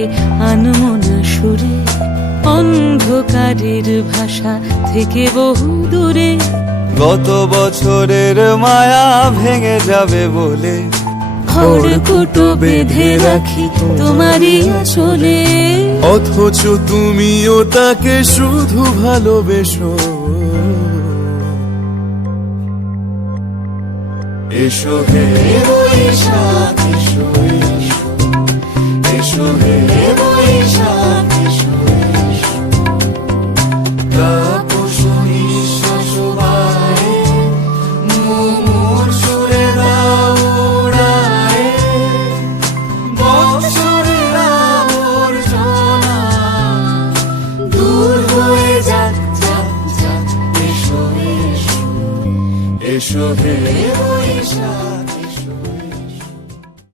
তোমাকে আনমনা সুরে, অন্ধকারের ভাষা থেকে বহু দূরে। গত বছরের মায়া ভেঙে যাবে বলে খড়কুটো বেঁধে রাখি তোমারই আঁচলে। অথচ তুমিও তাকে শুধু ভালোবেসো। এসো হে বৈশাখ।